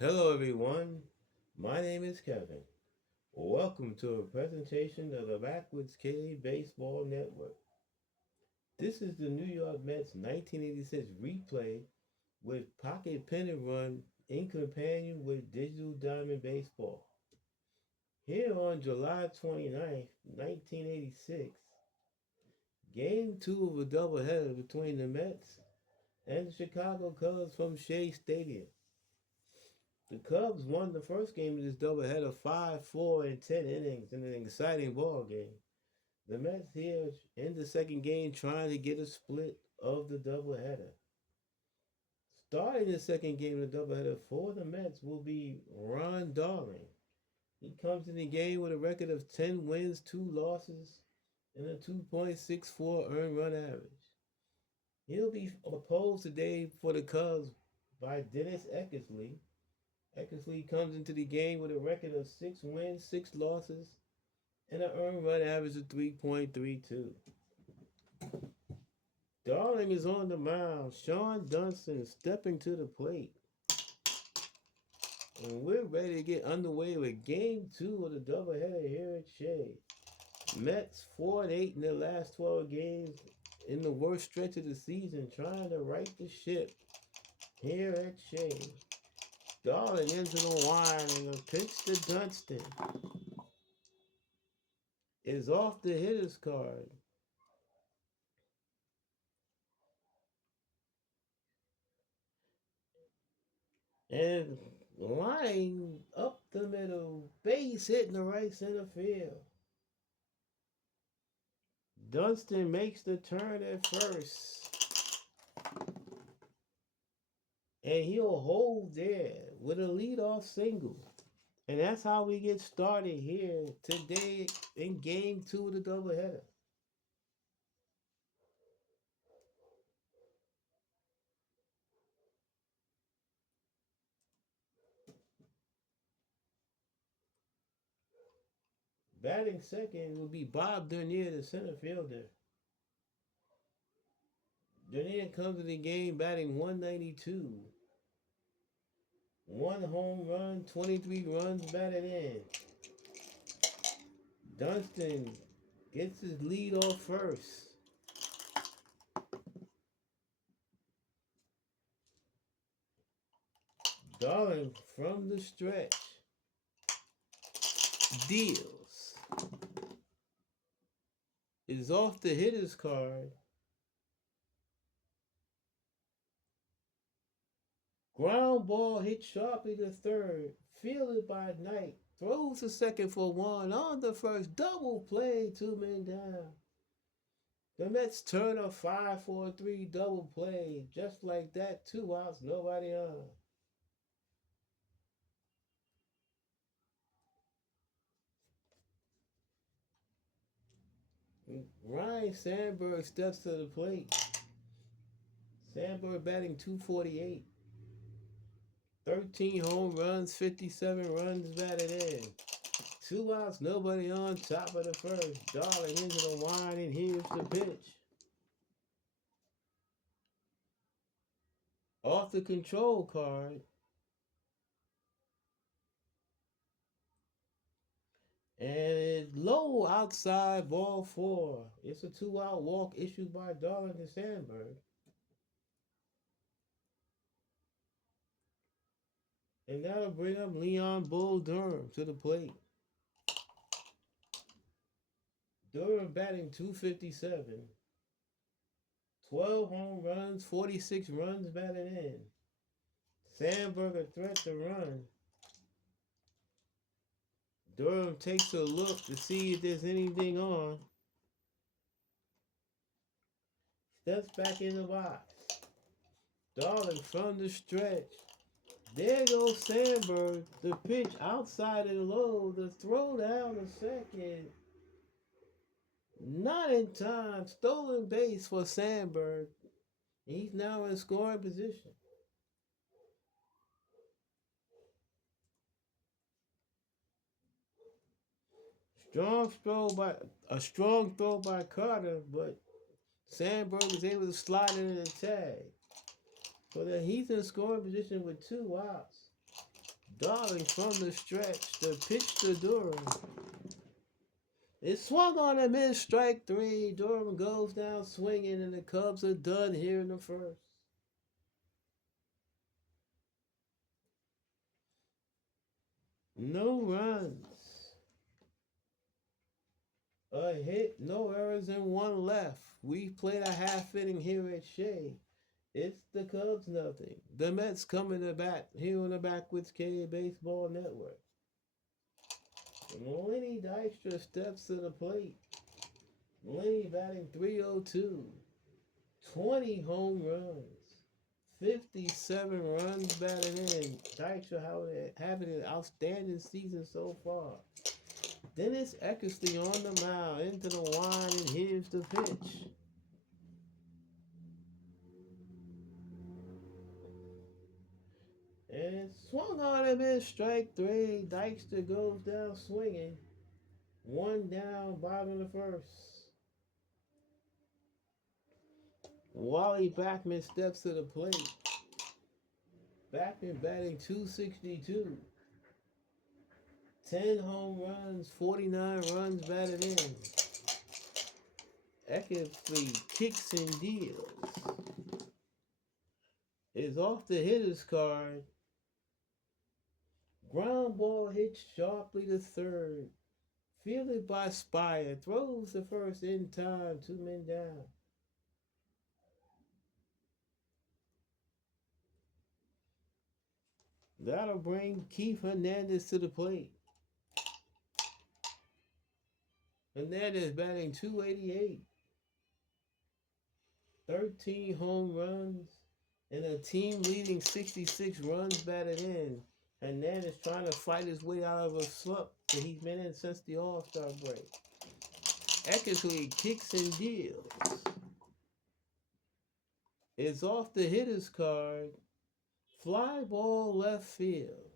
Hello, everyone. My name is Kevin. Welcome to a presentation of the Backwoods Cave Baseball Network. This is the New York Mets 1986 replay with Pocket Pennant run in companion with Digital Diamond Baseball. Here on July 29th, 1986, Game 2 of a doubleheader between the Mets and the Chicago Cubs from Shea Stadium. The Cubs won the first game of this doubleheader 5-4 in 10 innings in an exciting ball game. The Mets here in the second game trying to get a split of the doubleheader. Starting the second game of the doubleheader for the Mets will be Ron Darling. He comes in the game with a record of 10 wins, 2 losses, and a 2.64 earned run average. He'll be opposed today for the Cubs by Dennis Eckersley. Eckersley comes into the game with a record of 6 wins, 6 losses, and an earned run average of 3.32. Darling is on the mound. Sean Dunston stepping to the plate. And we're ready to get underway with game 2 of the doubleheader here at Shea. Mets 4-8 in their last 12 games in the worst stretch of the season, trying to right the ship here at Shea. Darling into the wine and a pitch to Dunston is off the hitter's card. And line up the middle, base hit in the right center field. Dunston makes the turn at first, and he'll hold there with a leadoff single. And that's how we get started here today in game 2 of the doubleheader. Batting second will be Bob Dernier, the center fielder. Dernier comes to the game batting 192. 1 home run, 23 runs batted in. Dunston gets his lead off first. Darling from the stretch deals. Is off the hitter's card. Ground ball hit sharply to third. Fielded by Knight. Throws to second for one. On the first. Double play. 2 men down. The Mets turn a 5-4-3 double play. Just like that. 2 outs. Nobody on. Ryan Sandberg steps to the plate. Sandberg batting 248. 13 home runs, 57 runs batted in. 2 outs, nobody on, top of the first. Darling into the line, and here's the pitch. Off the control card. And it's low outside, ball 4. It's a 2-out walk issued by Darling to Sandberg. And that'll bring up Leon Bull Durham to the plate. Durham batting 257. 12 home runs, 46 runs batted in. Sandberg a threat to run. Durham takes a look to see if there's anything on. Steps back in the box. Darling from the stretch. There goes Sandberg. The pitch outside and low. The throw down to second. Not in time. Stolen base for Sandberg. He's now in scoring position. Strong throw by Carter, but Sandberg was able to slide into the tag. So that he's in scoring position with 2 outs. Darling from the stretch, the pitch to Durham. It swung on a mid strike three. Durham goes down swinging, and the Cubs are done here in the first. No runs. A hit, no errors, and one left. We played a half inning here at Shea. It's the Cubs nothing. The Mets coming to bat here on the Backwoods K Baseball Network. Lenny Dykstra steps to the plate. Lenny batting 302. 20 home runs. 57 runs batted in. Dykstra having an outstanding season so far. Dennis Eckersley on the mound into the line, and here's the pitch. And swung on him in strike three. Dykstra goes down swinging. One down, bottom of the first. Wally Backman steps to the plate. Backman batting 262. 10 home runs, 49 runs batted in. Eckersley kicks and deals. Is off the hitter's card. Ground ball hits sharply to third. Fielded by Spire. Throws the first in time. 2 men down. That'll bring Keith Hernandez to the plate. Hernandez batting 288. 13 home runs and a team leading 66 runs batted in. Hernandez trying to fight his way out of a slump that he's been in since the All-Star break. Eckersley kicks and deals. It's off the hitter's card. Fly ball left field.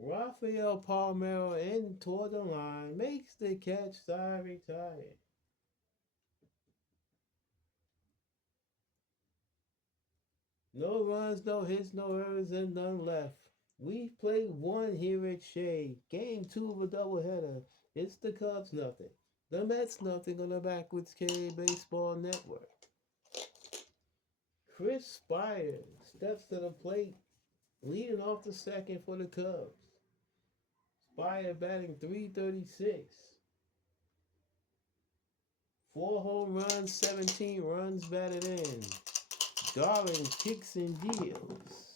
Rafael Palmeiro in toward the line. Makes the catch, side retired. No runs, no hits, no errors, and none left. We've played one here at Shea. Game 2 of a doubleheader. It's the Cubs nothing. The Mets nothing on the Backwoods K Baseball Network. Chris Spire steps to the plate, leading off the second for the Cubs. Spire batting 336. 4 home runs, 17 runs batted in. Darling kicks and deals.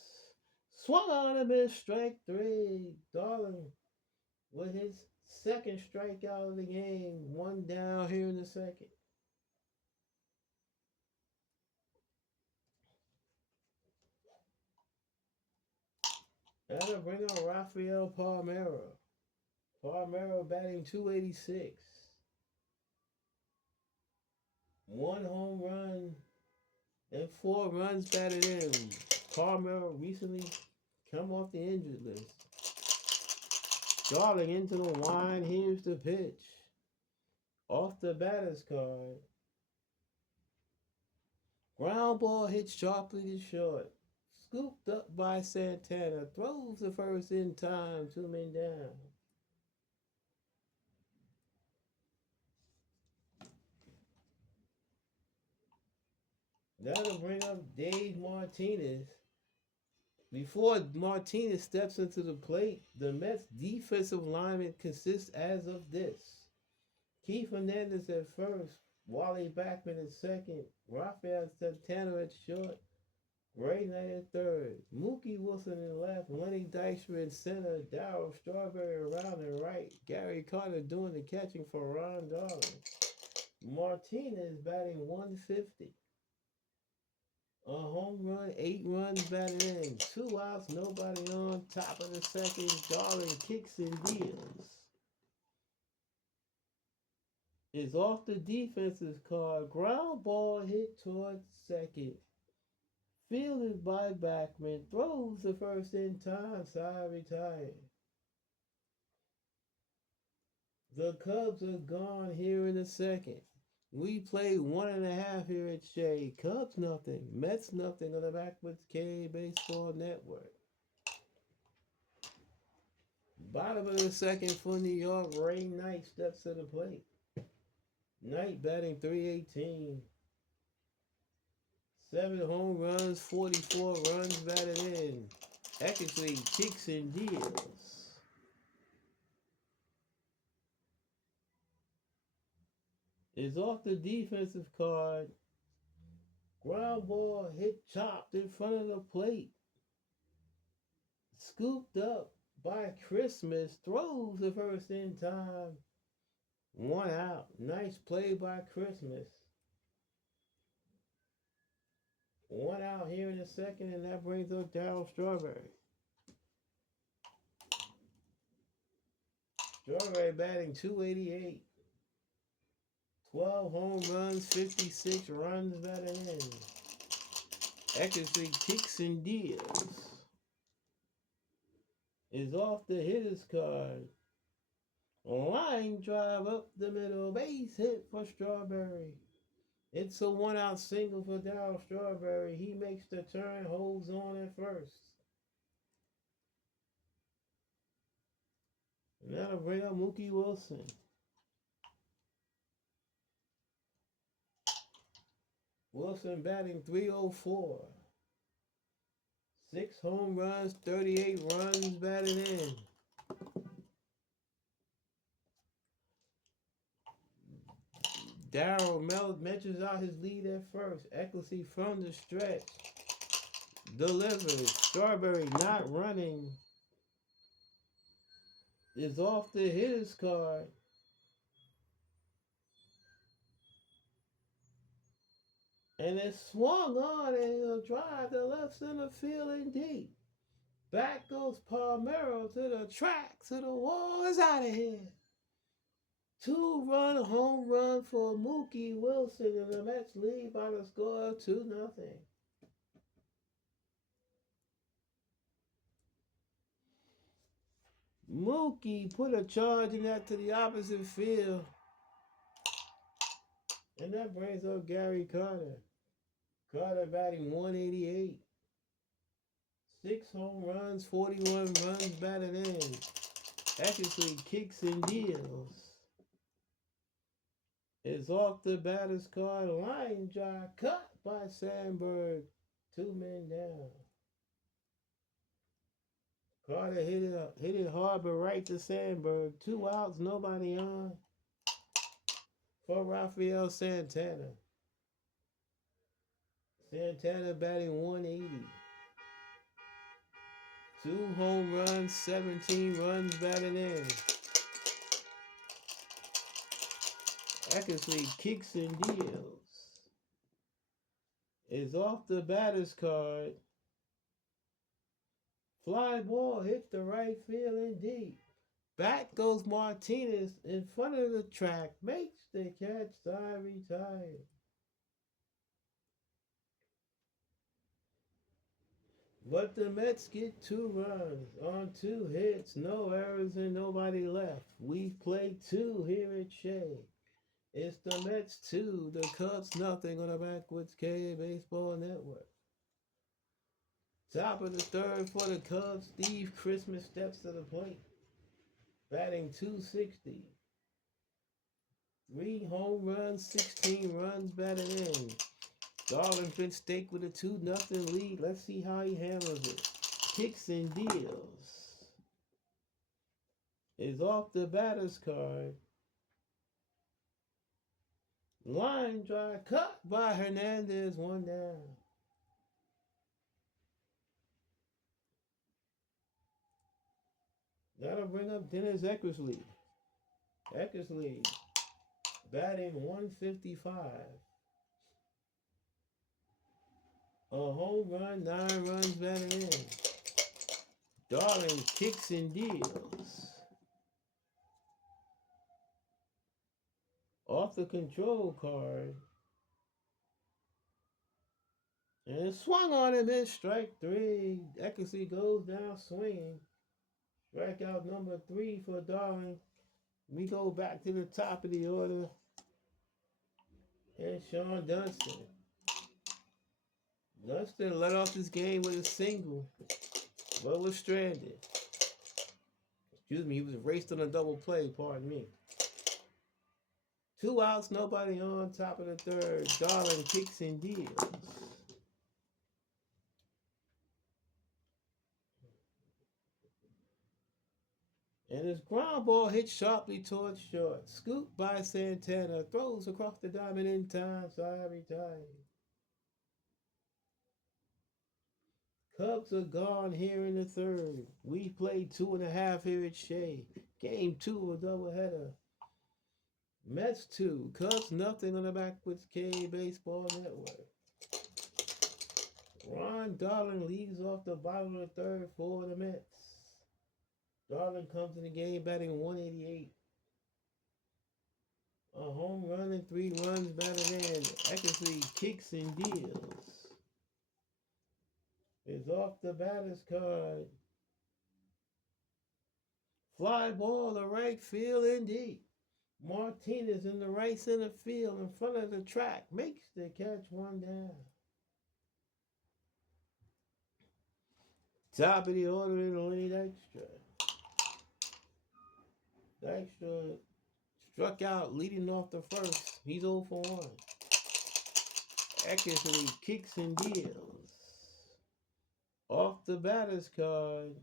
Swung on him in strike three. Darling with his second strikeout of the game. One down here in the second. That'll bring on Rafael Palmeiro. Palmeiro batting 286. 1 home run and 4 runs batted in. Palmeiro recently come off the injured list. Darling into the line. Here's the pitch. Off the batter's card. Ground ball hit sharply to short. Scooped up by Santana. Throws the first in time. 2 men down. That'll bring up Dave Martinez. Before Martinez steps into the plate, the Mets defensive lineman consists as of this. Keith Hernandez at first, Wally Backman at second, Rafael Santana at short, Ray Knight at third, Mookie Wilson in left, Lenny Dykstra in center, Darryl Strawberry around and right, Gary Carter doing the catching for Ron Darling. Martinez batting 150. A home run, 8 runs batted in, 2 outs, nobody on. Top of the second, Darling kicks and deals. Is off the defense's card. Ground ball hit towards second. Fielded by Backman. Throws the first in time. Side retired. The Cubs are gone here in the second. We played 1.5 here at Shea. Cubs nothing. Mets nothing on the Backwoods K Baseball Network. Bottom of the second for New York, Ray Knight steps to the plate. Knight batting 318. 7 home runs, 44 runs batted in. Eckersley kicks and deals. Is off the defensive card. Ground ball hit chopped in front of the plate. Scooped up by Christmas. Throws the first in time. 1 out. Nice play by Christmas. 1 out here in the second, and that brings up Darryl Strawberry. Strawberry batting 288. 12 home runs, 56 runs batted in. Eckersley kicks and deals. Is off the hitter's card. Line drive up the middle, base hit for Strawberry. It's a 1 out single for Darryl Strawberry. He makes the turn, holds on at first. And that'll bring up Mookie Wilson. Wilson batting 304. 6 home runs, 38 runs batted in. Darryl mentions out his lead at first. Eckersley from the stretch. Delivers. Strawberry not running. Is off the hitter's card. And it swung on and he'll drive to left center field and deep. Back goes Palmeiro to the track, to the wall. Is out of here. 2-run home run for Mookie Wilson, and the Mets lead by the score of 2-0. Mookie put a charge in that to the opposite field. And that brings up Gary Carter. Carter batting 188. 6 home runs, 41 runs batted in. Eckersley kicks and deals. Is off the batter's card. Line drive cut by Sandberg. 2 men down. Carter hit it hard, but right to Sandberg. 2 outs, nobody on. For Rafael Santana. Santana batting 180. 2 home runs, 17 runs batted in. Eckersley kicks and deals. Is off the batter's card. Fly ball hit the right field and deep. Back goes Martinez in front of the track. Makes the catch, side retired. But the Mets get 2 runs on 2 hits, no errors and nobody left. We've played 2 here at Shea. It's the Mets 2, the Cubs nothing on the Backwoods K Baseball Network. Top of the third for the Cubs, Steve Christmas steps to the plate. Batting 260. 3 home runs, 16 runs batted in. Darwin Finstake with a 2-0 lead. Let's see how he handles it. Kicks and deals. Is off the batter's card. Line drive cut by Hernandez, 1 down. That'll bring up Dennis Eckersley. Eckersley batting 155. A home run, 9 runs batted in. Darling kicks and deals. Off the control card. And it swung on him in strike 3. Eckersley goes down swinging. Strikeout number 3 for Darling. We go back to the top of the order. And Sean Dunston. Dunston led off this game with a single, but was stranded. Excuse me, he was raced on a double play, pardon me. 2 outs, nobody on, top of the third. Darling kicks and deals. And his ground ball hit sharply towards short. Scooped by Santana. Throws across the diamond in time. Sorry, time. Cubs are gone here in the third. We played 2.5 here at Shea. Game 2, a doubleheader. Mets 2, Cubs nothing on the Backwoods K Baseball Network. Ron Darling leads off the bottom of the third for the Mets. Darling comes in the game batting 188. A home run and 3 runs batted in. Eckersley kicks and deals. Is off the batter's card. Fly ball to right field and deep. Martinez in the right center field in front of the track makes the catch, one down. Top of the order in Lenny Dykstra. Dykstra struck out leading off the first. He's 0 for 1. Eckersley kicks and deals. Off the batter's card.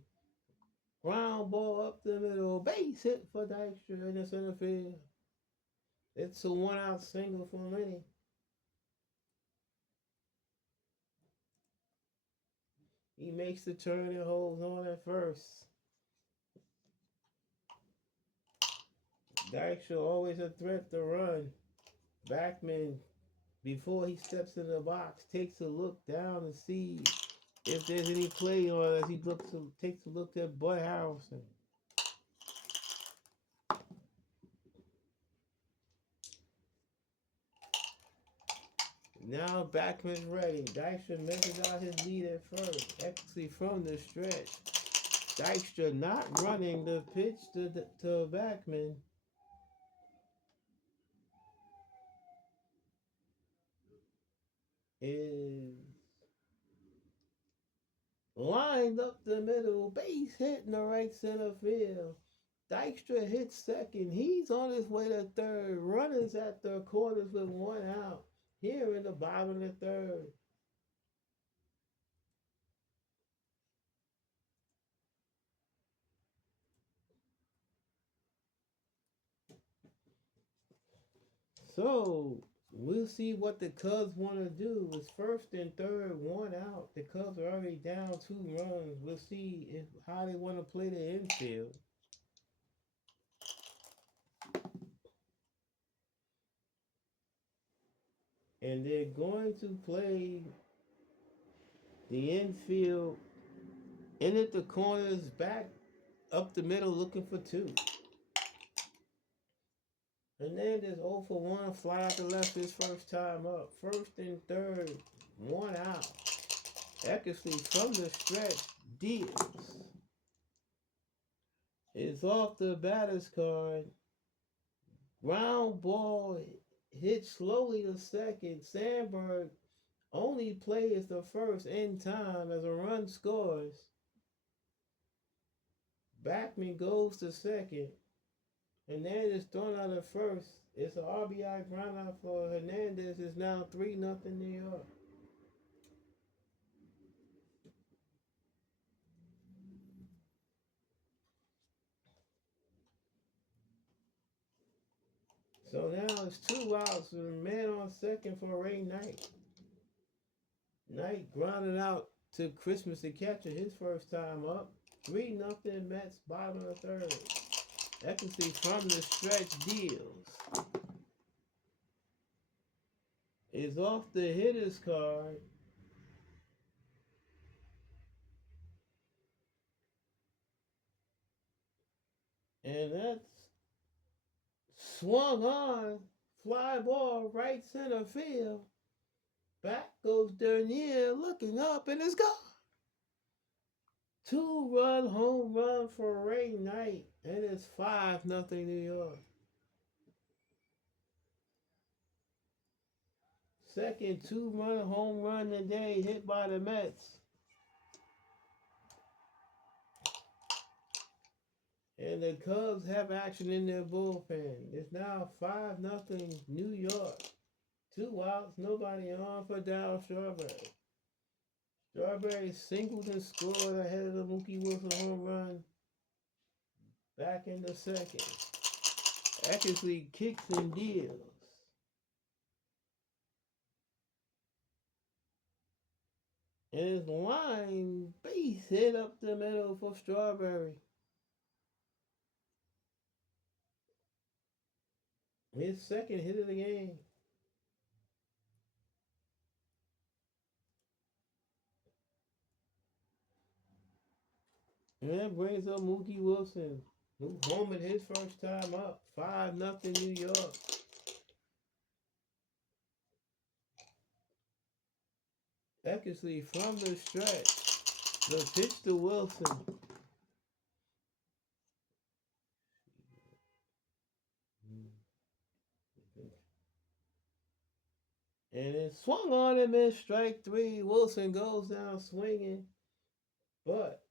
Ground ball up the middle. Base hit for Dykstra in the center field. It's a 1-out single for Lenny. He makes the turn and holds on at first. Dykstra always a threat to run. Backman, before he steps in the box, takes a look down to see if there's any play on as he takes a look at Bud Harrelson. Now Backman's ready. Dykstra measures out his lead at first. Eckersley from the stretch. Dykstra not running the pitch to Backman. Is lined up the middle, base hit in the right center field. Dykstra hits second. He's on his way to third. Runners at the corners with 1 out. Here in the bottom of the third. So we'll see what the Cubs want to do. It's first and third, 1 out. The Cubs are already down 2 runs. We'll see how they want to play the infield. And they're going to play the infield in at the corners, back up the middle, looking for 2. Hernandez 0 for 1, fly out the left his first time up. First and third, 1 out. Eckersley from the stretch deals. It's off the batter's card. Ground ball hit slowly to second. Sandberg only plays the first in time as a run scores. Backman goes to second. Hernandez thrown out at first. It's an RBI groundout for Hernandez. It's now 3-0 New York. So now it's 2 outs with a man on second for Ray Knight. Knight grounded out to Christmas the catcher his first time up. 3-0 Mets, bottom of the third. Eckersley from the stretch deals. Is off the hitter's card. And that's swung on. Fly ball right center field. Back goes Dernier looking up and it's gone. 2-run home run for Ray Knight. And it's 5-0 New York. Second 2-run home run today hit by the Mets. And the Cubs have action in their bullpen. It's now 5-0 New York. 2 outs, nobody on for Dow Strawberry. Strawberry singled and scored ahead of the Mookie Wilson home run back in the second. Eckersley kicks and deals. And his line base hit up the middle for Strawberry. His second hit of the game. And that brings up Mookie Wilson, who homered his first time up. 5-0 New York. Eckersley from the stretch. The pitch to Wilson. And it swung on him in strike three. Wilson goes down swinging. But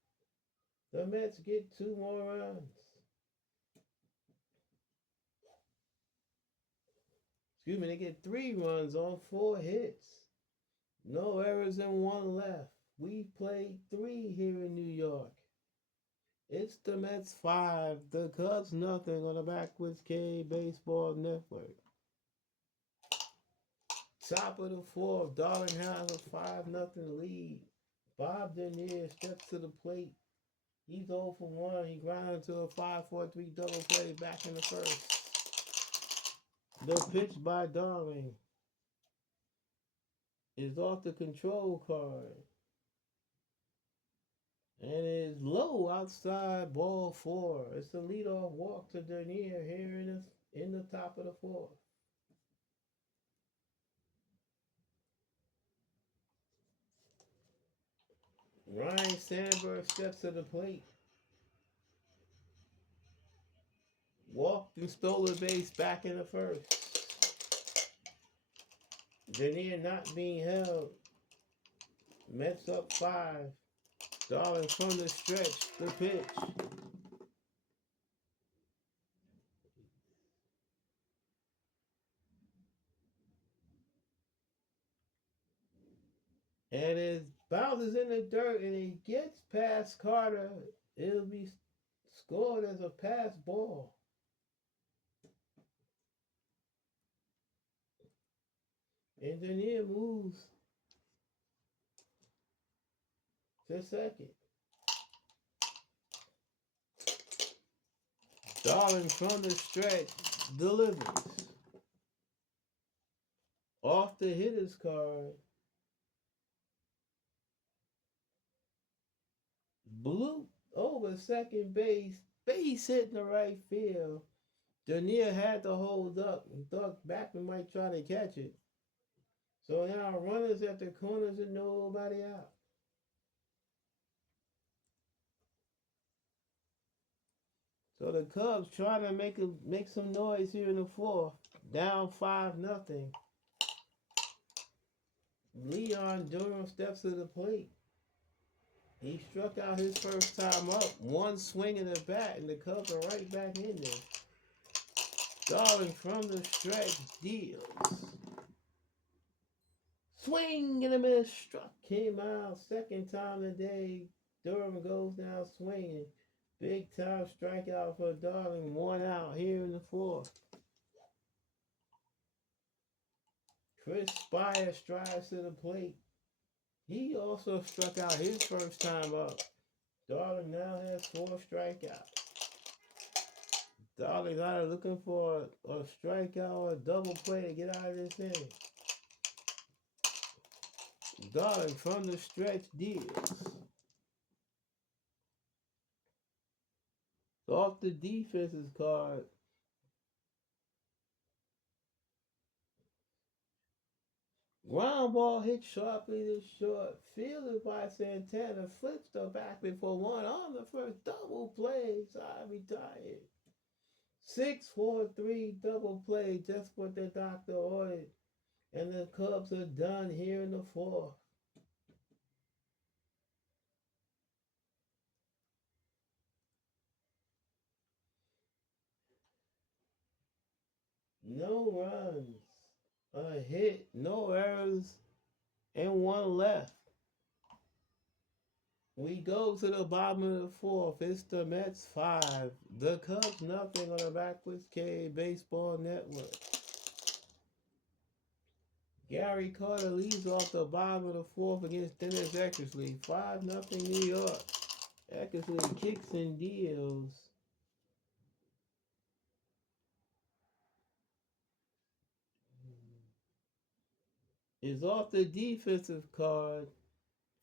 the Mets get 2 more runs. Excuse me, they get 3 runs on 4 hits. No errors and 1 left. We played 3 here in New York. It's the Mets 5, the Cubs nothing on the Backwoods K Baseball Network. Top of the 4th, Darling has a 5-0 lead. Bob Denier steps to the plate. He's 0 for 1. He grounded to a 5-4-3 double play back in the first. The pitch by Darling is off the control card. And it is low outside ball 4. It's the leadoff walk to Denier here in the top of the 4th. Ryan Sandberg steps to the plate. Walked and stole a base back in the first. Denier not being held. Mets up 5. Darling from the stretch. The pitch. And it bounces in the dirt and it gets past Carter. It'll be scored as a pass ball. And Denier moves to second. Darling from the stretch delivers. Off the hitter's card. Bloop over second base. Base hit in the right field. Denier had to hold up. He thought Backman might try to catch it. So now runners at the corners and nobody out. So the Cubs trying to make some noise here in the 4th. Down 5-0. Leon Durham steps to the plate. He struck out his first time up. 1 swing in the bat, and the Cubs are right back in there. Darling from the stretch deals. Swing and a miss. Struck him out. Second time today. Durham goes down swinging. Big time strikeout for Darling. 1 out here in the 4th. Chris Spire strides to the plate. He also struck out his first time up. Darling now has 4 strikeouts. Darling's either looking for a strikeout or a double play to get out of this inning. Darling from the stretch deals. Off the defense's card. Ground ball hit sharply to short. Fielded by Santana. Flips the back before 1 on the first. Double play. Side retired. 6-4-3 double play. Just what the doctor ordered. And the Cubs are done here in the 4th. No runs, a hit, no errors, and one left. We go to the bottom of the fourth. It's the Mets 5, the Cubs nothing on the Backwards K Baseball Network. Gary Carter leads off the bottom of the fourth against Dennis Eckersley. 5-0 New York. Eckersley kicks and deals. Is off the defensive card.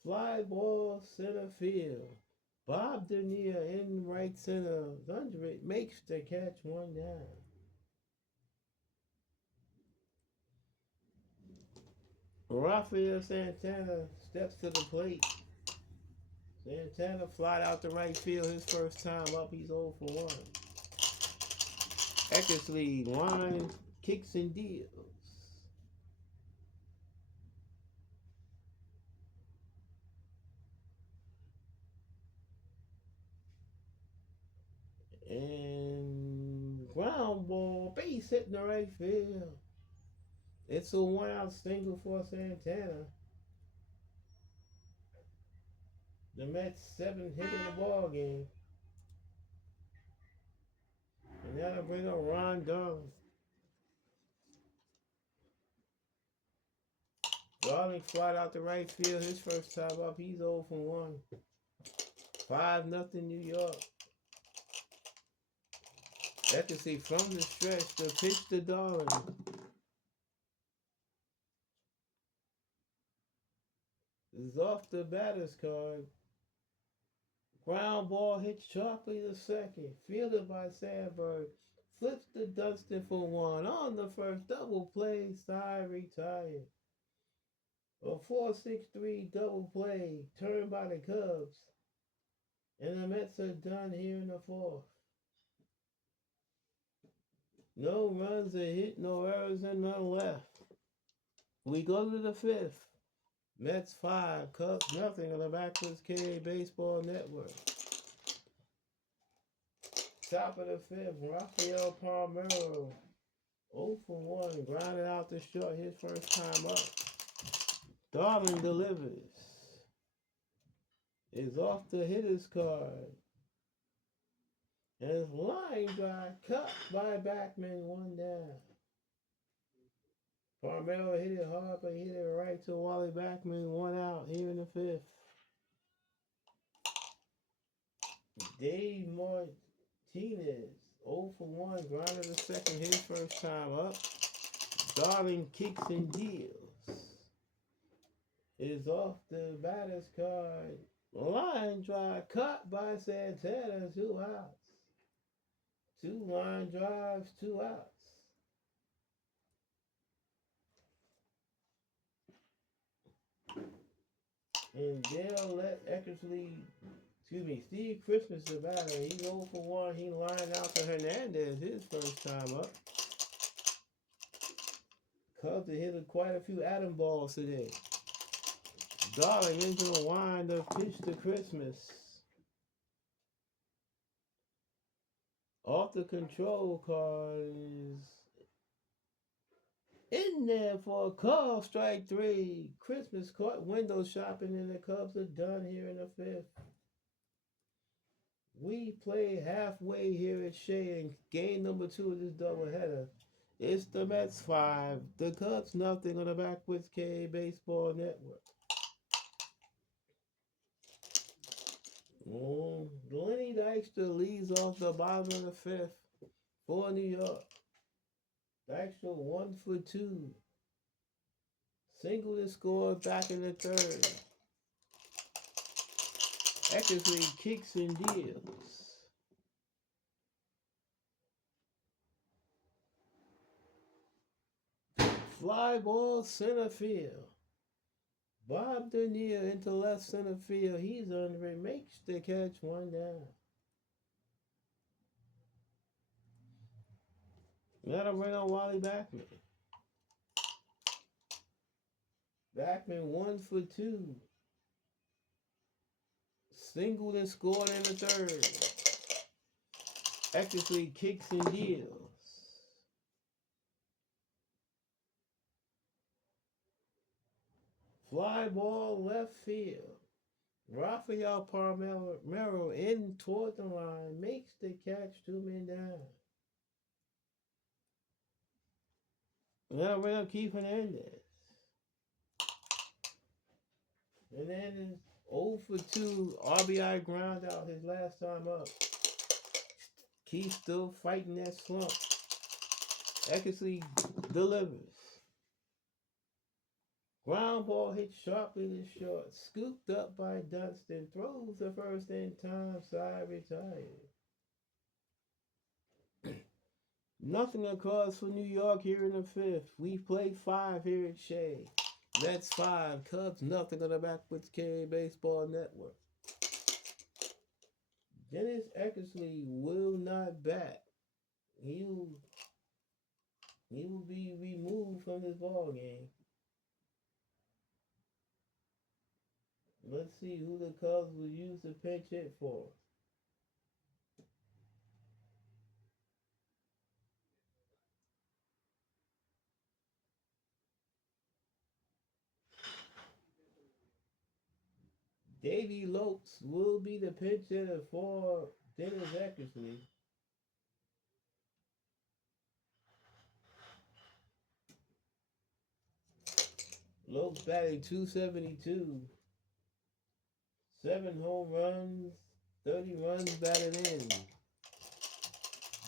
Fly ball center field. Bob Dernier in right center. Zundert makes the catch, one down. Rafael Santana steps to the plate. Santana flied out to right field his first time up. He's 0 for 1. Eckersley line kicks and deals. And ground ball, base hit in the right field. It's a 1-out single for Santana. The Mets 7 hit in the ball game. And that'll bring up Ron Darling. Darling flied out to right field his first time up. He's 0 for 1. 5-0 New York. Eckersley from the stretch, the pitch to Darling. This is off the batter's card. Ground ball hit sharply to second. Fielded by Sandberg. Flips to Dunston for 1. On the first double play, side retired. A 4-6-3 double play turned by the Cubs. And the Mets are done here in the fourth. No runs, a hit, no errors, and none left. We go to the fifth. Mets 5, Cubs nothing on the Backwards K Baseball Network. Top of the fifth, Rafael Palmeiro, 0 for 1, grounded out to short his first time up. Darling delivers. Is off the hitter's card. And his line drive cut by Backman, 1 down. Palmeiro hit it hard, but he hit it right to Wally Backman, 1 out here in the fifth. Dave Martinez, 0 for 1, grounded to second his first time up. Darling kicks and deals. Is off the batter's card. Line drive cut by Santana, 2 outs. 2 line drives, 2 outs. And they'll let Steve Christmas the batter. He's 0 for 1. He lined out to Hernandez his first time up. Cubs have hit quite a few atom balls today. Darling into the wind of pitch to Christmas. Off the control card is in there for a call, strike 3. Christmas caught window shopping, and the Cubs are done here in the fifth. We play halfway here at Shea in game number 2 of this doubleheader. It's the Mets 5, the Cubs nothing on the Backwards K Baseball Network. Lenny Dykstra leads off the bottom of the fifth for New York. Dykstra 1 for 2. Single is scored back in the third. Eckersley kicks and deals. Fly ball center field. Bob Dernier into left center field. He's under it. Makes the catch, 1 down. That'll bring on Wally Backman. Backman 1 for 2. Singled and scored in the third. Eckersley kicks and deals. Fly ball left field. Rafael Palmeiro in toward the line makes the catch 2 men down. Now we're up Keith Hernandez. Hernandez 0 for 2 RBI ground out his last time up. Keith still fighting that slump. Eckersley delivers. Ground ball hit sharply to short. Scooped up by Dunston. Throws the first in time. Side retired. Nothing across for New York here in the fifth. We played 5 here at Shea. Mets 5. Cubs nothing on the Backwoods K Baseball Network. Dennis Eckersley will not bat. He will be removed from this ball game. Let's see who the Cubs will use the pinch hit for. Davey Lopes will be the pinch hitter for Dennis Eckersley. Lopes batting .272. 7 home runs, 30 runs batted in.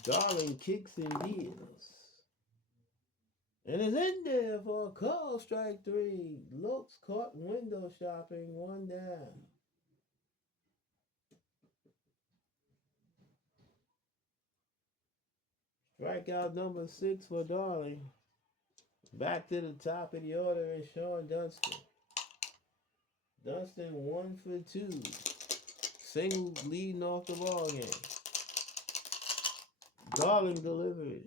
Darling kicks and deals. And is in there for a call, strike 3. Lopes caught window shopping, 1 down. Strikeout number 6 for Darling. Back to the top of the order is Sean Dunston. Dunston 1 for 2. Single leading off the ball game. Darling delivers.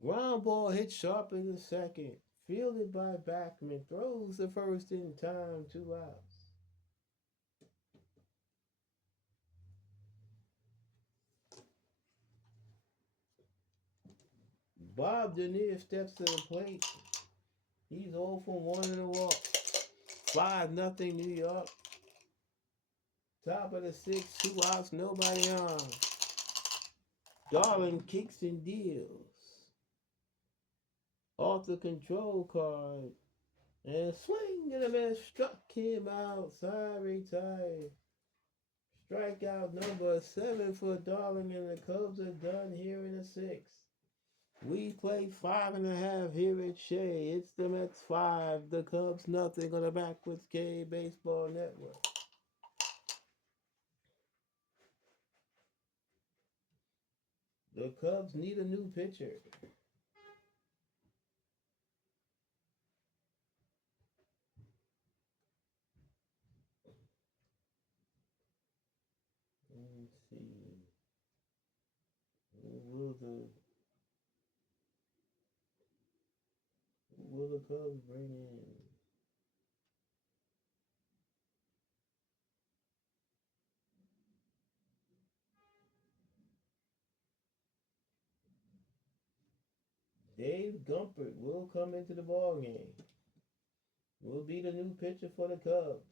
Ground ball hit sharply to second. Fielded by Backman. Throws the first in time. 2 outs. Bob Denier steps to the plate. He's 0 for 1 in a walk. 5-0 New York. Top of the 6th, 2 outs, nobody on. Darling kicks and deals. Off the control card. And swing and a miss. Struck him out. Side retired. Strikeout number 7 for Darling, and the Cubs are done here in the 6th. We play 5.5 here at Shea. It's the Mets 5, the Cubs nothing on the Backwoods K Baseball Network. The Cubs need a new pitcher. Let's see. Who will the Cubs bring in? Dave Gumpert will come into the ball game. Will be the new pitcher for the Cubs.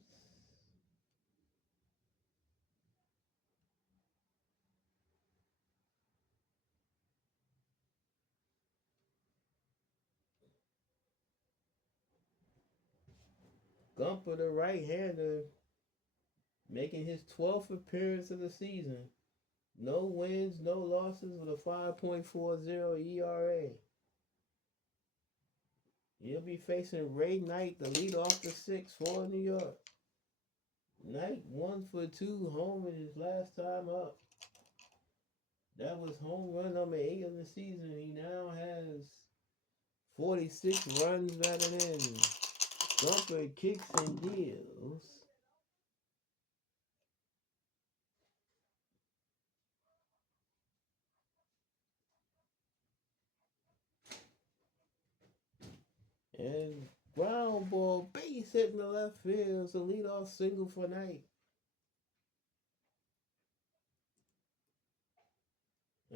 Gumpert, the right-hander, making his 12th appearance of the season. No wins, no losses with a 5.40 ERA. He'll be facing Ray Knight, the lead off the 6th for New York. Knight 1 for 2 home in his last time up. That was home run number 8 of the season. He now has 46 runs batted in. Gumpert kicks and deals. And ground ball, base hit in the left field. It's a leadoff single for Knight.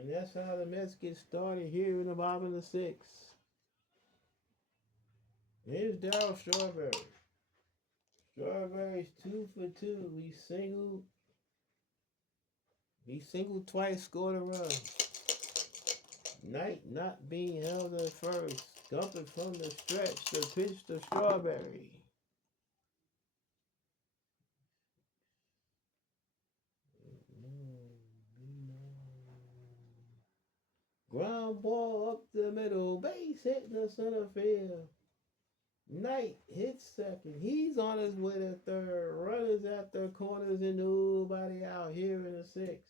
And that's how the Mets get started here in the bottom of the sixth. Here's Darryl Strawberry. Strawberry's 2 for 2. He singled twice, scored a run. Knight not being held at first. Dumping from the stretch. The pitch to Strawberry. Ground ball up the middle. Base hitting the center field. Knight hits second. He's on his way to third. Runners at the corners and nobody out here in the sixth.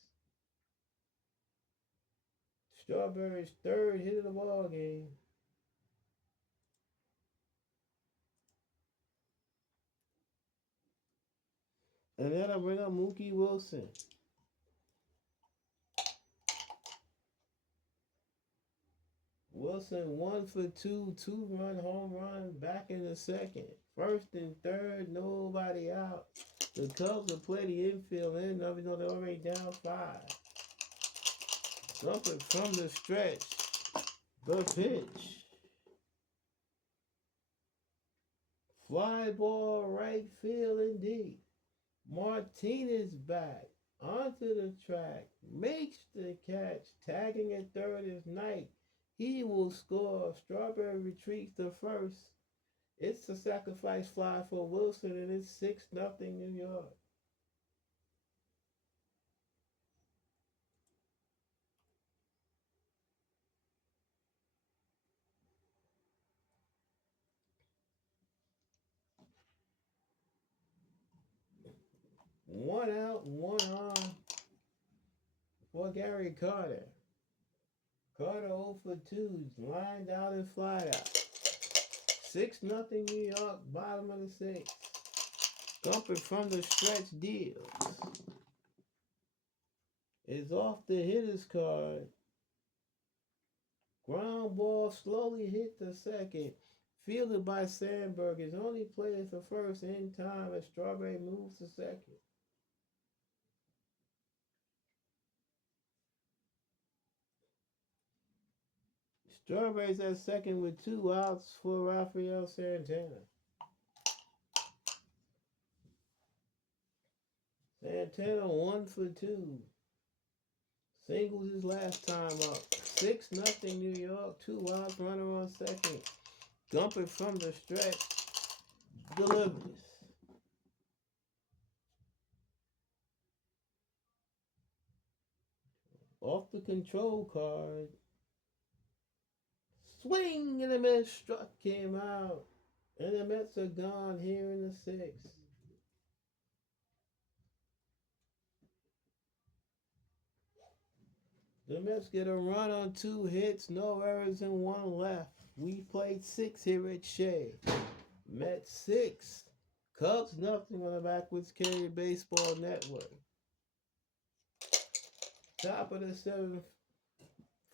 Strawberry's third hit of the ball game. And that'll bring up Mookie Wilson. Wilson 1 for 2, 2-run home run back in the second. First and third, nobody out. The Cubs will play the infield in, even though they're already down 5. Dumping from the stretch. The pitch. Fly ball right field and deep. Martinez back onto the track. Makes the catch. Tagging at third is Knight. He will score. Strawberry retreats to first. It's a sacrifice fly for Wilson, and it's 6-0 New York. One out, one on for Gary Carter. Carter 0 for 2, lined out and fly out. 6-0 New York, bottom of the sixth. Dumping from the stretch deals. Is off the hitter's card. Ground ball slowly hit the second. Fielded by Sandberg. Is only played for first in time as Strawberry moves to second. Strawberry's at second with 2 outs for Rafael Santana. Santana 1 for 2. Singles his last time up. 6-0 New York. 2 outs, runner on second. Dumping from the stretch. Delivers. Off the control card. Swing and a miss. Struck him out. And the Mets are gone here in the sixth. The Mets get a run on 2 hits, no errors, and 1 left. We played 6 here at Shea. Mets 6. Cubs nothing on the Backwards K Baseball Network. Top of the 7th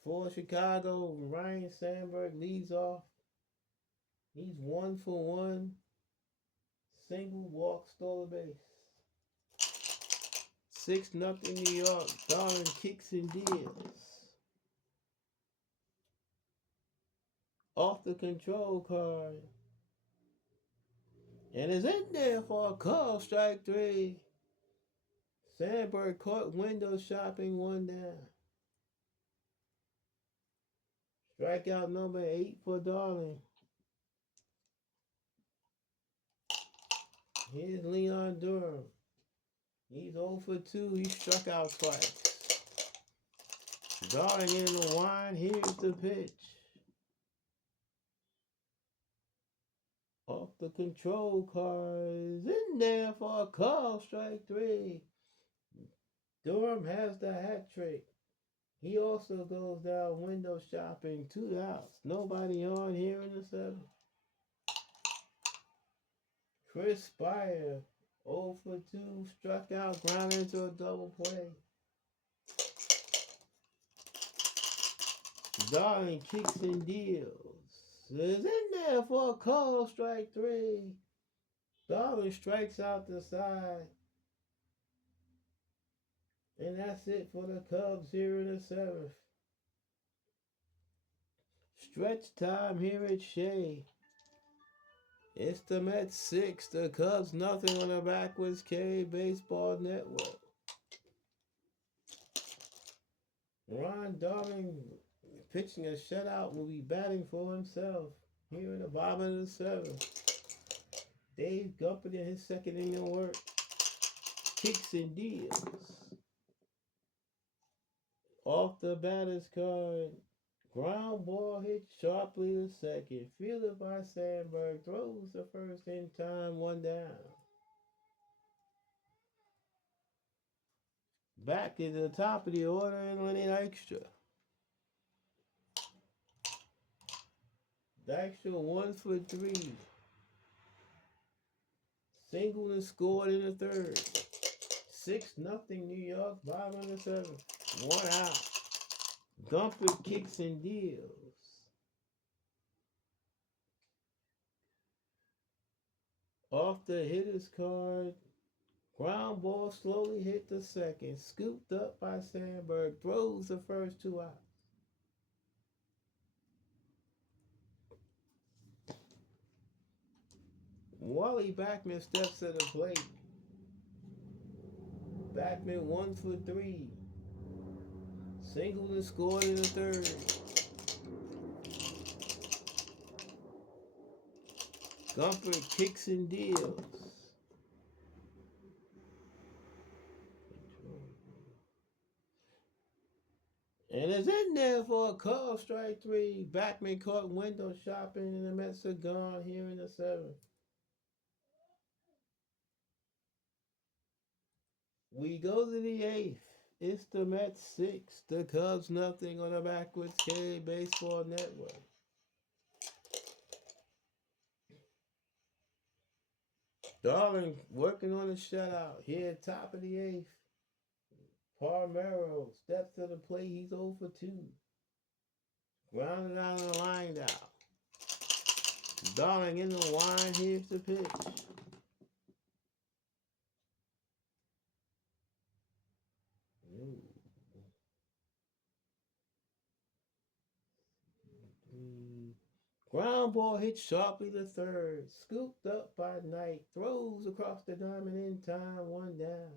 for Chicago. Ryan Sandberg leads off. He's 1 for 1. Single, walk, stole a base. 6-0 New York. Darling kicks and deals. Off the control card. And is in there for a call. Strike 3. Sandberg caught window shopping, 1 down. Strikeout number 8 for Darling. Here's Leon Durham. He's 0 for 2. He struck out twice. Darling in the line. Here's the pitch. Off the control card. Is in there for a call. Strike 3. Durham has the hat trick. He also goes down window shopping. 2 outs. Nobody on here in the 7th. Chris Spire, 0 for 2, struck out, ground into a double play. Darling kicks and deals. Is in there for a call, strike 3. Darling strikes out the side. And that's it for the Cubs here in the 7th. Stretch time here at Shea. It's the Mets 6, the Cubs nothing on the Backwards K Baseball Network. Ron Darling pitching a shutout will be batting for himself here in the bottom of the seventh. Dave Gumpert in his second inning work. Kicks and deals. Off the batter's card. Ground ball hit sharply to second. Fielded by Sandberg. Throws the first in time, one down. Back at the top of the order in Lenny Dykstra. Dykstra 1 for 3. Single and scored in the third. 6-0 New York, bottom of the seventh. One out. Gumpert kicks and deals. Off the hitter's card. Ground ball slowly hit the second. Scooped up by Sandberg. Throws the first two out. Wally Backman steps to the plate. Backman 1 for 3. Single and scored in the third. Gumpert kicks and deals. And it's in there for a call, strike 3. Backman caught window shopping, and the Mets are gone here in the seventh. We go to the eighth. It's the Mets 6, the Cubs nothing on the Backwards K Baseball Network. Darling working on the shutout here at top of the eighth. Palmeiro steps to the plate. He's 0 for 2. Grounded out on the line out. Darling in the line. Here's the pitch. Ground ball hit sharply to third. Scooped up by Knight. Throws across the diamond in time. One down.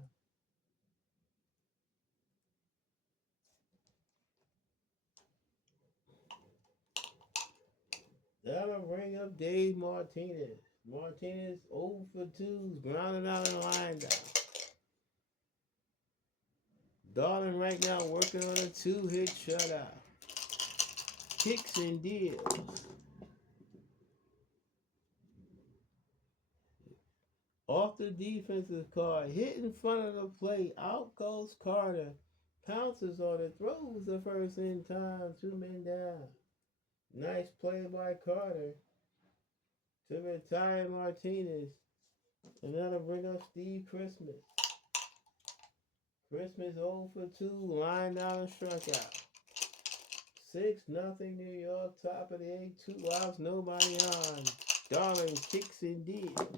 That'll bring up Dave Martinez. Martinez 0 for 2. Grounded out in the line down. Darling right now working on a 2-hit shutout. Kicks and deals. Off the defensive card. Hit in front of the plate. Out goes Carter. Pounces on it. Throws the first in time. 2 men down. Nice play by Carter to retire Martinez. And that'll bring up Steve Christmas. Christmas 0 for 2. Lined out and struck out. 6-0 New York. Top of the 8. 2 outs. Nobody on. Darling kicks and deals.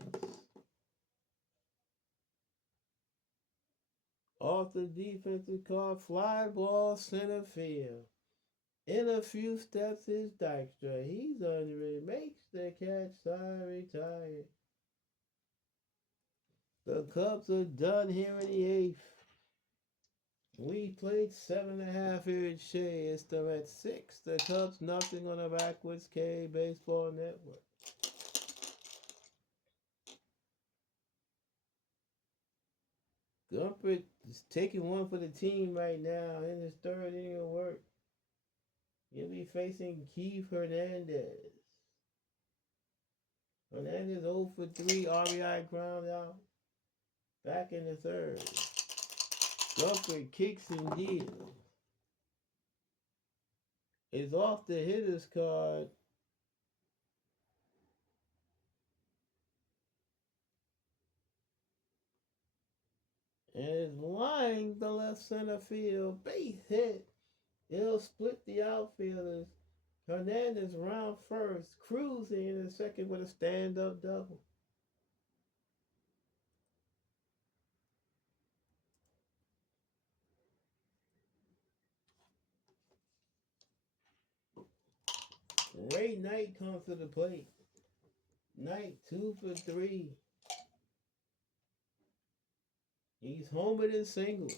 Off the defensive card. Fly ball center field. In a few steps is Dykstra. He's under it. Makes the catch. Side retired. The Cubs are done here in the 8th. We played 7.5 here at Shea. It's the Mets 6. The Cubs nothing on the Backwards K Baseball Network. Gumpert is taking one for the team right now in his third inning of work. He'll be facing Keith Hernandez. Hernandez 0 for 3. RBI ground out. Back in the third. Gumpert kicks and deals. Is off the hitter's card. And is lying the left center field. Base hit. It'll split the outfielders. Hernandez round first. Cruising in the second with a stand-up double. Ray Knight comes to the plate. Knight 2 for 3. He's homered in singles.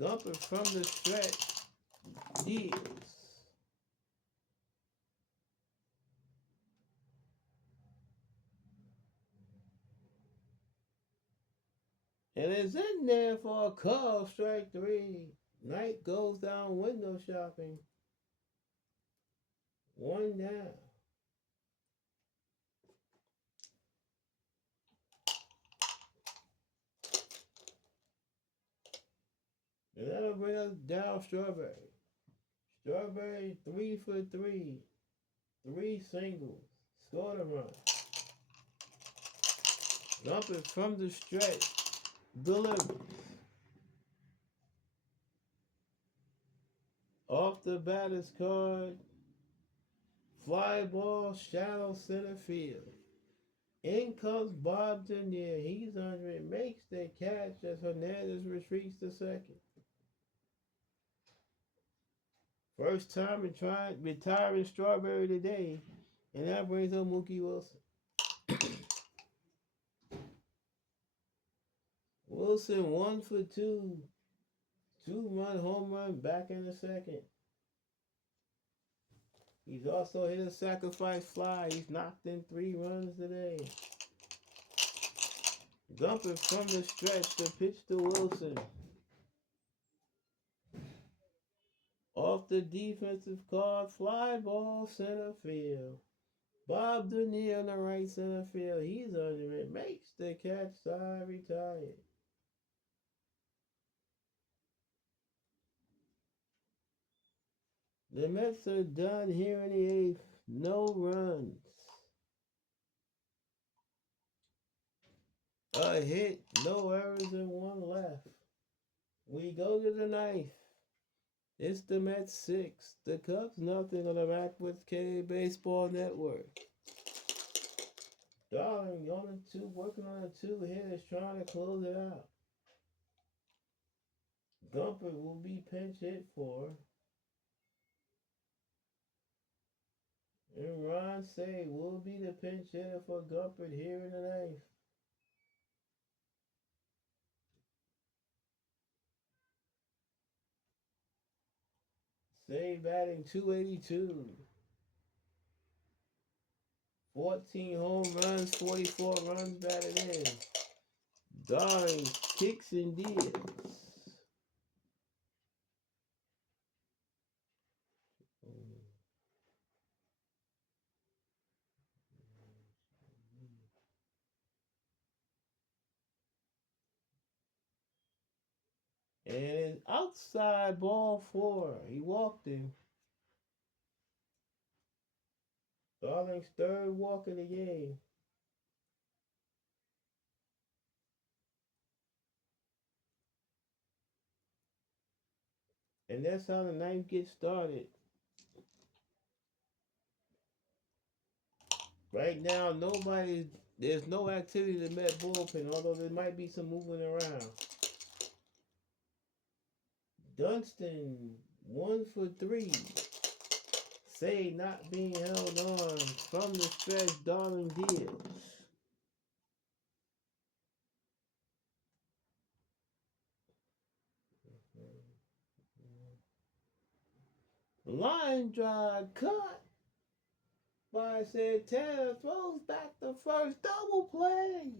Gumper from the stretch deals. And it's in there for a call, strike 3. Knight goes down window shopping. 1 down. And that'll bring us down Strawberry. Strawberry 3 for 3. 3 singles. Scored a run. Jumping from the stretch. Delivers. Off the batter's card. Fly ball, shallow center field. In comes Bob Denier. He's under it. Makes the catch as Hernandez retreats to second. First time retiring Strawberry today. And that brings up Mookie Wilson. Wilson 1 for 2. 2-run home run back in the second. He's also hit a sacrifice fly. He's knocked in 3 runs today. Dumping from the stretch to pitch to Wilson. Off the defensive card, fly ball center field. Bob Denier on the right center field. He's under it. Makes the catch, side retired. The Mets are done here in the 8th. No runs. A hit, no errors, and 1 left. We go to the 9th. It's the Mets 6. The Cubs nothing on the Backwoods K Baseball Network. Darling working on a 2 hitters, trying to close it out. Gumper will be pinch hit for. And Ron Say will be the pinch hitter for Gumper here in the 9th. Say batting .282. 14 home runs, 44 runs batted in. Darling kicks and deals. And outside ball 4. He walked him. Darling's 3rd walk of the game. And that's how the 9th gets started. Right now, there's no activity in the Met bullpen, although there might be some movement around. Dunston, 1 for 3. Say not being held on from the stretch, Darling deals. Line drive cut by Santana, throws back the first, double play.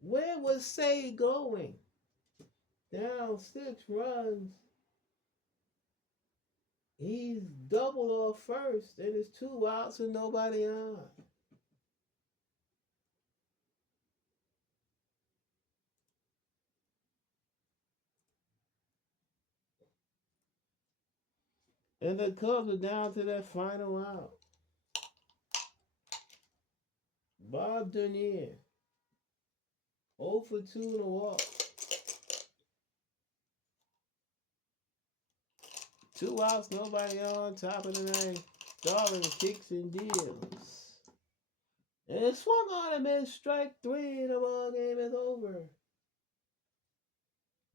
Where was Say going? Down 6 runs. He's doubled off first, and it's 2 outs and nobody on. And the Cubs are down to that final out. Bob Denier, 0 for 2 in a walk. 2 outs, nobody on, top of the 9th. Darling kicks and deals. And it swung on him and strike 3, and the ball game is over.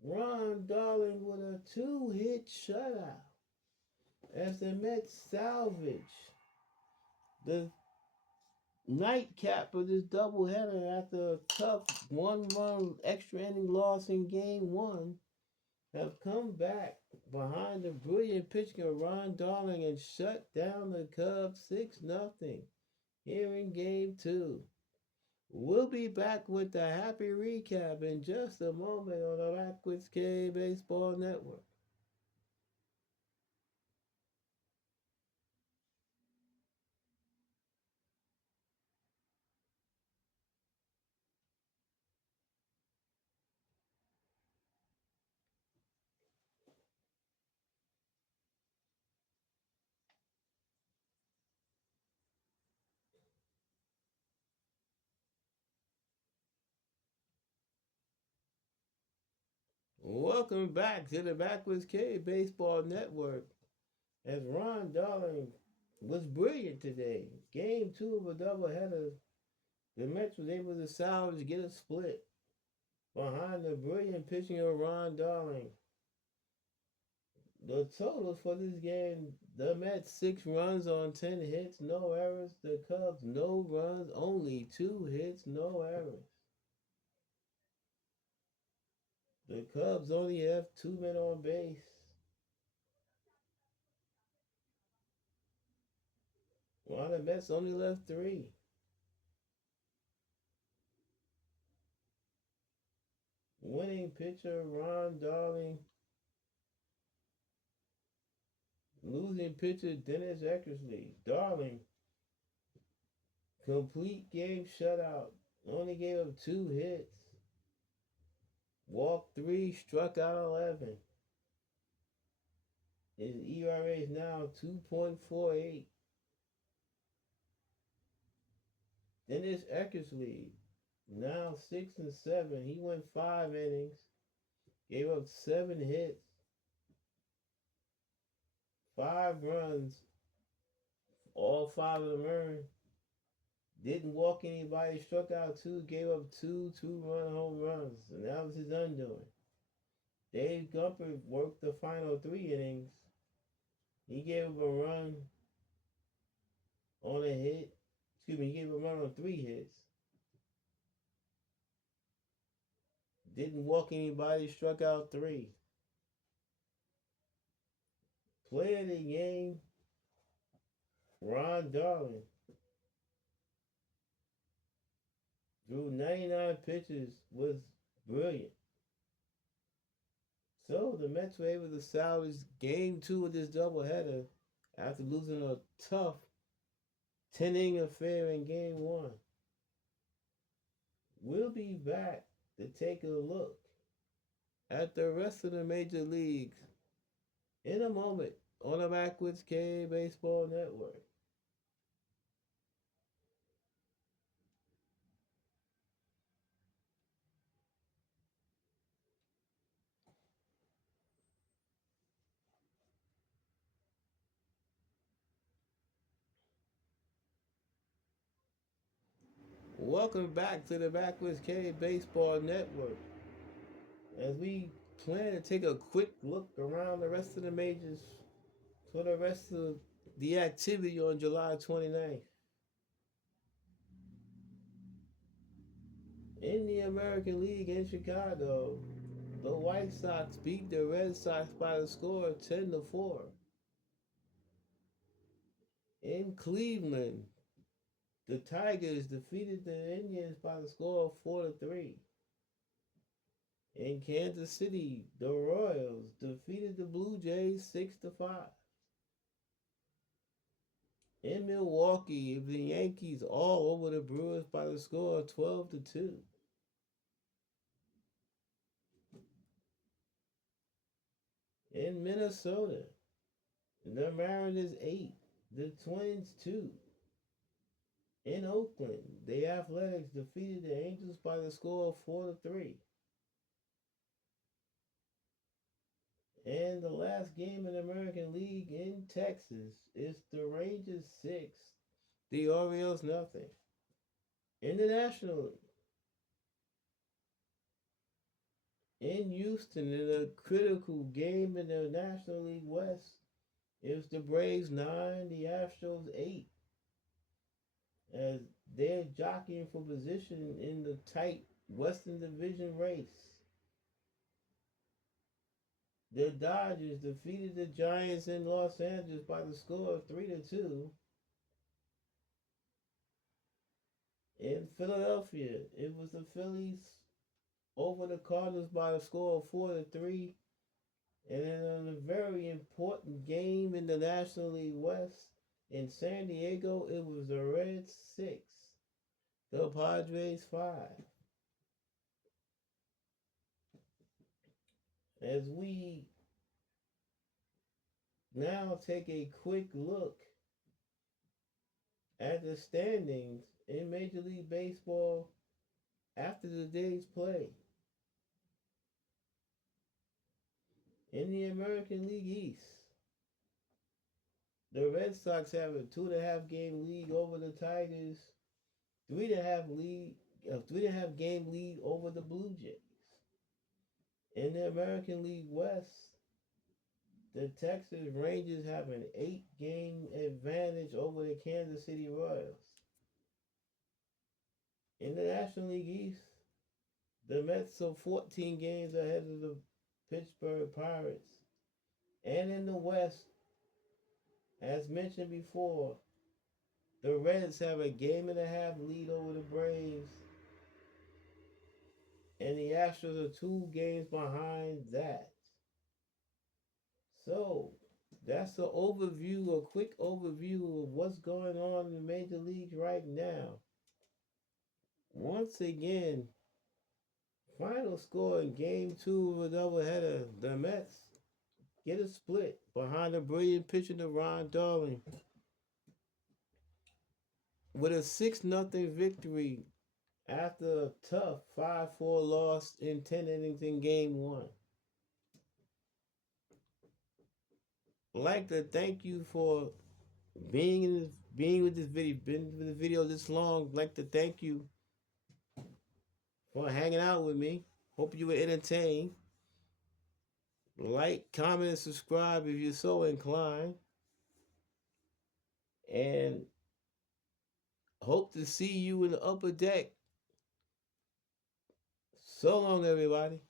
Ron Darling with a 2-hit shutout. as the Mets salvage the nightcap of this doubleheader after a tough one-run extra inning loss in Game 1, have come back behind the brilliant pitching of Ron Darling and shut down the Cubs 6-0 here in Game 2. We'll be back with the happy recap in just a moment on the Backwards K Baseball Network. Welcome back to the Backwards K Baseball Network. As Ron Darling was brilliant today. Game 2 of a doubleheader, the Mets was able to salvage, get a split behind the brilliant pitching of Ron Darling. The totals for this game, the Mets 6 runs on 10 hits, no errors. The Cubs no runs, only 2 hits, no errors. The Cubs only have 2 men on base, while the Mets only left 3. Winning pitcher Ron Darling, losing pitcher Dennis Eckersley. Darling, complete game shutout, only gave up 2 hits, walked 3, struck out 11. His ERA is now 2.48. Dennis Eckersley, now 6-7. He went 5 innings, gave up 7 hits, 5 runs, all 5 of them earned. Didn't walk anybody, struck out 2, gave up 2 2-run home runs, and that was his undoing. Dave Gumper worked the final 3 innings. He gave up a run on a hit. Excuse me, he gave a run on 3 hits. Didn't walk anybody, struck out 3. Player of the game, Ron Darling. Threw 99 pitches, was brilliant. So the Mets were able to salvage game 2 of this doubleheader after losing a tough 10-inning affair in game 1. We'll be back to take a look at the rest of the major leagues in a moment on the Backwards K Baseball Network. Welcome back to the Backwards K Baseball Network. As we plan to take a quick look around the rest of the majors for the rest of the activity on July 29th. In the American League in Chicago, the White Sox beat the Red Sox by the score of 10-4. In Cleveland, the Tigers defeated the Indians by the score of 4-3. In Kansas City, the Royals defeated the Blue Jays 6-5. In Milwaukee, the Yankees all over the Brewers by the score of 12-2. In Minnesota, the Mariners 8, the Twins 2. In Oakland, the Athletics defeated the Angels by the score of 4-3. And the last game in the American League in Texas is the Rangers 6, the Orioles nothing. In the National League, in Houston, in a critical game in the National League West, It was the Braves 9, the Astros 8, as they're jockeying for position in the tight Western Division race. The Dodgers defeated the Giants in Los Angeles by the score of 3-2. In Philadelphia, it was the Phillies over the Cardinals by the score of 4-3. And in a very important game in the National League West in San Diego, it was the Reds 6, the Padres 5. As we now take a quick look at the standings in Major League Baseball after the day's play. In the American League East, the Red Sox have a 2.5 game lead over the Tigers, 3.5 game lead over the Blue Jays. In the American League West, the Texas Rangers have an 8-game advantage over the Kansas City Royals. In the National League East, the Mets are 14 games ahead of the Pittsburgh Pirates. And in the West, as mentioned before, the Reds have a game-and-a-half lead over the Braves, and the Astros are 2 games behind that. So, that's a quick overview of what's going on in the major leagues right now. Once again, final score in game 2 of a doubleheader. The Mets get a split behind a brilliant pitcher to Ron Darling with a 6-0 victory after a tough 5-4 loss in 10 innings in game 1. I'd like to thank you for being with this video, been with the video this long. I'd like to thank you for hanging out with me. Hope you were entertained. Like, comment, and subscribe if you're so inclined. And hope to see you in the upper deck. So long, everybody.